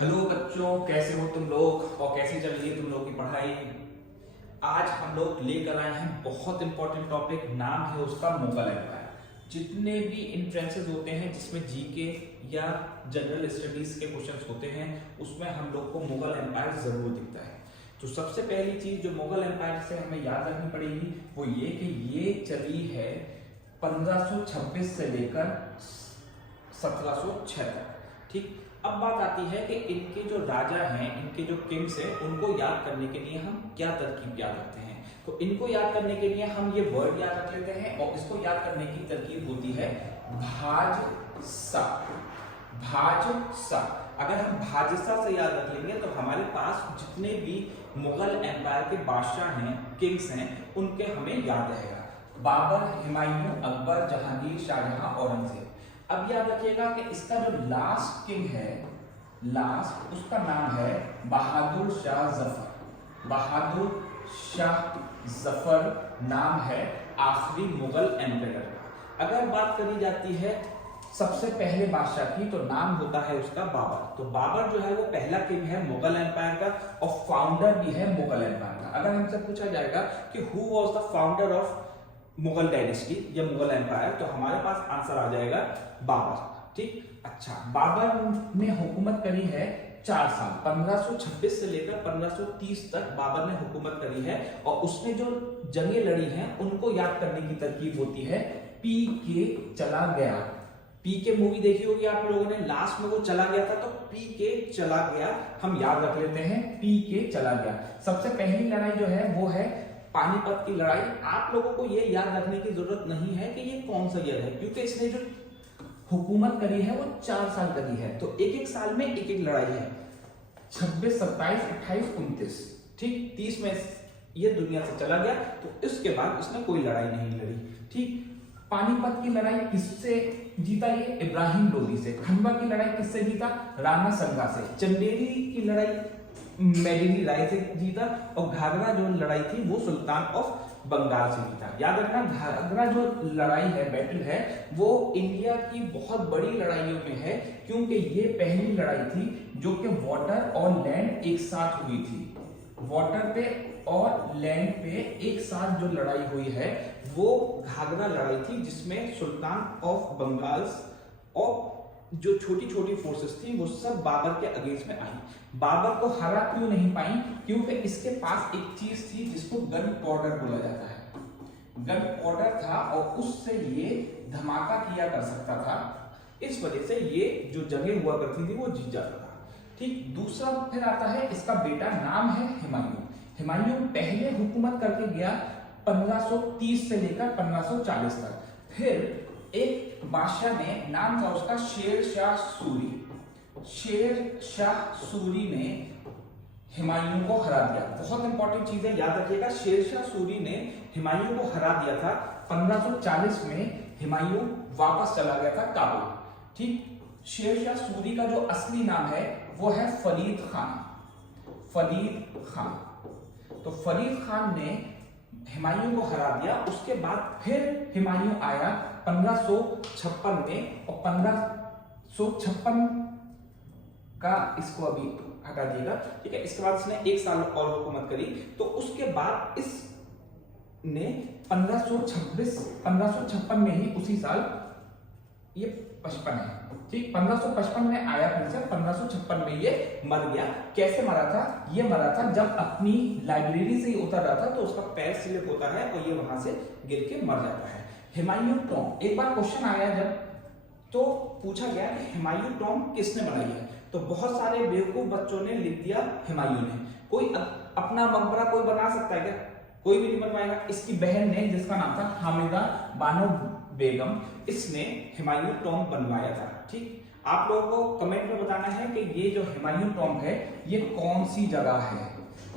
Hello बच्चों, कैसे हो तुम लोग और कैसी चल रही है तुम लोग की पढ़ाई। आज हम लोग लेकर आए हैं बहुत इंपॉर्टेंट टॉपिक, नाम है उसका मुगल एम्पायर। जितने भी इंट्रेंसेस होते हैं जिसमें जीके या जनरल स्टडीज के क्वेश्चंस होते हैं उसमें हम लोग को मुगल एम्पायर जरूर दिखता है। तो सबसे पहली चीज जो मुगल एम्पायर से हमें याद रखनी पड़ेगी वो ये कि ये चली है 1526 से लेकर 1706 तक। ठीक, अब बात आती है कि इनके जो राजा हैं, इनके जो किंग्स हैं, उनको याद करने के लिए हम क्या तरकीब याद रखते हैं। तो इनको याद करने के लिए हम ये वर्ड याद रख लेते हैं और इसको याद करने की तरकीब होती है भाजसा। भाजसा, अगर हम भाजसा से याद रख लेंगे तो हमारे पास जितने भी मुगल एम्पायर के बादशाह हैं, किंग्स हैं, उनके हमें याद रहेगा। बाबर, हुमायूं, अकबर, जहांगीर, शाहजहां, औरंगजेब। अब याद रखिएगा कि इसका जो लास्ट किंग है, लास्ट, उसका नाम है बहादुर शाह जफर। बहादुर शाह जफर नाम है आखिरी मुगल एम्पायर का। अगर बात करी जाती है सबसे पहले बादशाह की तो नाम होता है उसका बाबर। तो बाबर जो है वो पहला किंग है मुगल एम्पायर का और फाउंडर भी है मुगल एम्पायर का। अगर हमसे पूछा जाएगा कि who was the founder of Mughal dynasty या मुगल एम्पायर, तो हमारे पास आंसर आ जाएगा बाबर। ठीक, अच्छा, बाबर ने हुकूमत करी है 4 साल, 1526 से लेकर 1530 तक बाबर ने हुकूमत करी है। और उसने जो जंगें लड़ी हैं उनको याद करने की तरकीब होती है पी के चला गया। पी के मूवी देखी होगी आप लोगों ने, लास्ट में वो चला गया था, तो पी के चला गया हम याद रख लेते हैं, पी के चला गया। सबसे पहली लड़ाई जो है वो है पानीपत की लड़ाई। आप लोगों को ये याद रखने की जरूरत नहीं है कि ये कौन सा ईयर है, क्योंकि इसने जो हुकूमत करी है वो 4 साल करी है, तो एक एक साल में एक एक लड़ाई है। 26, 27, 28, 29, ठीक, 30 में ये दुनिया से चला गया, तो इसके बाद इसने कोई लड़ाई नहीं लड़ी। ठीक, पानीपत की लड़ाई किससे जीता? ये इब्राहिम लोदी से। खंडवा की लड़ाई किससे जीता? राणा संगा से। चंदेरी की लड़ाई मेदिनी राय से जीता और घाघरा जो लड़ाई थी वो सुल्तान ऑफ बंगाल से जीता। याद रखना, घाघरा जो लड़ाई है, बैटल है, वो इंडिया की बहुत बड़ी लड़ाइयों में है, क्योंकि ये पहली लड़ाई थी जो कि वाटर और लैंड एक साथ हुई थी। वाटर पे और लैंड पे एक साथ जो लड़ाई हुई है वो घाघरा लड़ाई थी, जिसमें सुल्तान ऑफ बंगाल और जो छोटी छोटी फोर्सेस थी वो सब बाबर के अगेंस्ट में आई। बाबर को हरा क्यों नहीं पाई? क्योंकि इसके पास एक चीज थी जिसको गन पाउडर बोला जाता है। गन पाउडर था और उससे ये धमाका किया कर सकता था, इस वजह से ये जो जंगें हुआ करती थी वो जीत जाता था। ठीक, दूसरा फिर आता है इसका बेटा, नाम है हुमायूं। हुमायूं पहले हुकूमत करके गया 1530 से लेकर 1540 तक। फिर एक बादशाह ने, नाम था उसका शेर शाह सूरी। शेर शाह सूरी ने हुमायूं को हरा दिया। बहुत इंपॉर्टेंट चीज है, याद रखिएगा, शेर शाह सूरी ने हुमायूं को हरा दिया था। 1540 में हुमायूं वापस चला गया था काबुल। ठीक, शेर शाह सूरी का जो असली नाम है वो है फरीद खान। फरीद खान, तो फरीद खान ने हुमायूं को हरा दिया। उसके बाद फिर हुमायूं आया 1556 में और 1556 का, इसको अभी हटा दिएगा, ठीक है। इसके बाद इसने 1 साल और हुकूमत करी। तो उसके बाद इसने 1556 में ही, उसी साल, ये 55 है, ठीक, 1555 में आया, फिर से 1556 में ये मर गया। कैसे मरा था? ये मरा था जब अपनी लाइब्रेरी से ही उतर रहा था तो उसका पैर स्लिप होता है और ये वहां से गिर के मर जाता है। हुमायूं टॉम्ब, एक बार क्वेश्चन आया जब, तो पूछा गया कि हुमायूं टॉम्ब किसने बनाई है, तो बहुत सारे बेवकूफ बच्चों ने लिख दिया हुमायूं ने। कोई अपना मकबरा कोई बना सकता है क्या? कोई भी नहीं बनवाएगा। इसकी बहन ने, जिसका नाम था हामिदा बानो बेगम, इसने हुमायूं टॉम्ब बनवाया था। ठीक, आप लोगों को कमेंट में बताना है कि ये जो हुमायूं टॉम्ब है ये कौन सी जगह है।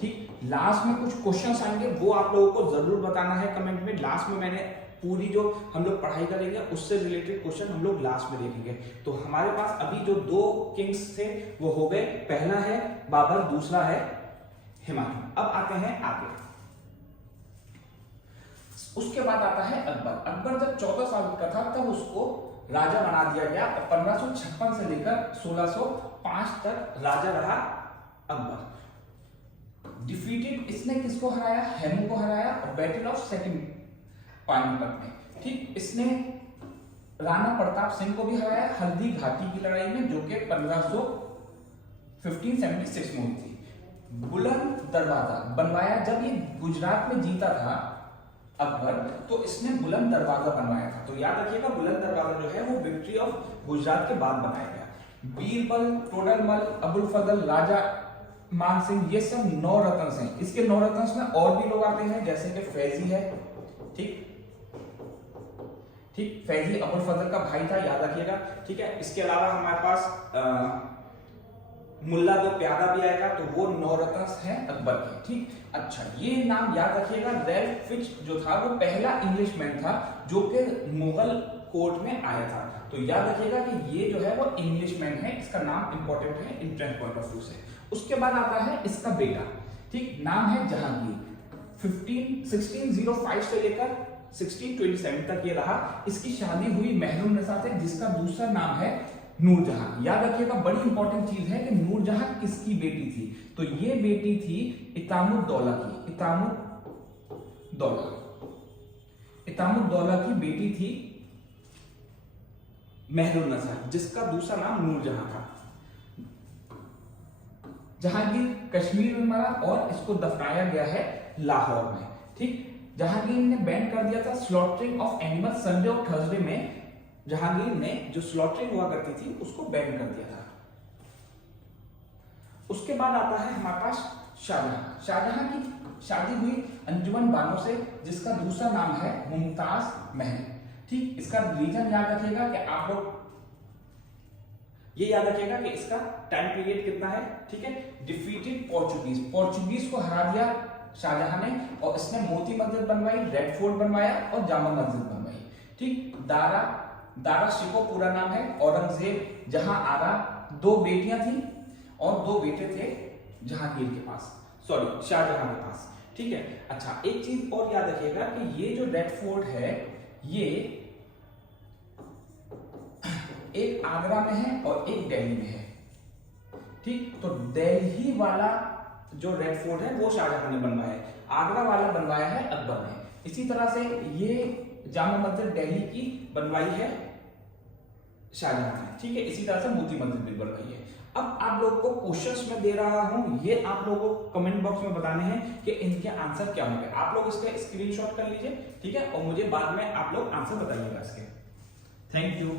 ठीक, लास्ट में कुछ क्वेश्चंस आएंगे, वो आप लोगों को जरूर बताना है कमेंट में। लास्ट में मैंने पूरी जो हम लोग पढ़ाई करेंगे उससे रिलेटेड क्वेश्चन हम लोग लास्ट में देखेंगे। तो हमारे पास अभी जो 2 किंग्स थे वो हो गए, पहला है बाबर, दूसरा है हुमायूं। अब आते हैं आगे, उसके बाद आता है अकबर। अकबर जब 14 साल का था तब उसको राजा बना दिया गया और 1556 से लेकर 1605 तक राजा रहा अकबर। डिफीटेड, इसने किसको हराया? हेमू को हराया और बैटल ऑफ सेकंड पानीपत में, ठीक। इसने राणा प्रताप सिंह को भी हराया हल्दी घाटी की लड़ाई में, जो कि 1576 में हुई थी। बुलंद दरवाजा बनवाया, जब ये गुजरात में जीता था अकबर, तो इसने बुलंद दरवाजा बनवाया था। तो याद रखिएगा बुलंद दरवाजा जो है वो विक्ट्री ऑफ गुजरात के बाद बनाया गया। बीरबल, टोडरमल, अबुल फजल, राजा मान सिंह, ये सब 9 रत्न हैं। इसके 9 रत्न में और भी लोग आते हैं, जैसे कि फैजी है, ठीक, फैजी अबुल फजल का भाई था, याद रखिएगा, ठीक है। इसके अलावा हमारे पास मुल्ला दो प्यादा भी आएगा, तो वो 9 रत्न हैं अकबर के, ठीक। अच्छा, ये नाम याद रखिएगा, रैल्फ फिच जो था वो पहला इंग्लिशमैन था जो कि मुगल कोर्ट में आया था। तो याद रखिएगा कि ये जो है वो इंग्लिशमैन है, इसका नाम इंपॉर्टेंट है इंट्रेंस पॉइंट ऑफ व्यू से। उसके बाद आता है इसका बेटा, ठीक, नाम है जहांगीर। 1605 से लेकर 1627 तक ये रहा। इसकी शादी हुई महरुन्निसा से, जिसका दूसरा नाम है नूरजहां। याद रखिएगा, बड़ी इंपॉर्टेंट चीज है कि नूरजहां किसकी बेटी थी? तो ये बेटी थी इतामुद्दौला की। इतामुद्दौला की बेटी थी महरुन्निसा, जिसका दूसरा नाम नूरजहां था। जहांगीर कश्मीर में मरा और इसको दफनाया गया है लाहौर में, ठीक। जहांगीर ने बैन कर दिया था स्लॉटरिंग ऑफ एनिमल संडे और थर्सडे में। जहांगीर ने जो स्लॉटरिंग हुआ करती थी उसको बैन कर दिया था। उसके बाद आता है हमारे पास शाहजहां। शाहजहां की शादी हुई अंजुमन बानो से, जिसका दूसरा नाम है मुमताज महल, ठीक। इसका रीजन याद रखिएगा कि आप लोग ये याद रखिएगा कि इसका टाइम पीरियड कितना है, ठीक है। डिफीटेड पोर्चुगीज को हरा दिया शाहजहां ने, और इसने मोती मस्जिद बनवाई, रेड फोर्ट बनवाया और जामा मस्जिद बनवाई, ठीक। दारा शिको पूरा नाम है। औरंगजेब जहां आरा, 2 बेटियां थी और 2 बेटे थे जहांगीर के पास, सॉरी शाहजहां के पास, ठीक है। अच्छा, एक चीज और याद रखिएगा कि ये जो रेड फोर्ट है ये एक आगरा में है और एक दिल्ली में है, ठीक। तो दिल्ली वाला जो रेड फोर्ट है वो शाहजहां ने बनवाया है, आगरा वाला बनवाया है अकबर ने। इसी तरह से ये जामा मस्जिद दिल्ली की बनवाई है शाहजहां ने, ठीक है। इसी तरह से मोती मस्जिद भी बनवाई है। अब आप लोगों को क्वेश्चंस में दे रहा हूं, ये आप लोगों को कमेंट बॉक्स में बताने हैं कि इनके आंसर क्या होंगे। आप लोग इसका स्क्रीनशॉट कर लीजिए, ठीक है, और मुझे बाद में आप लोग आंसर बताइएगा इसके। Thank you.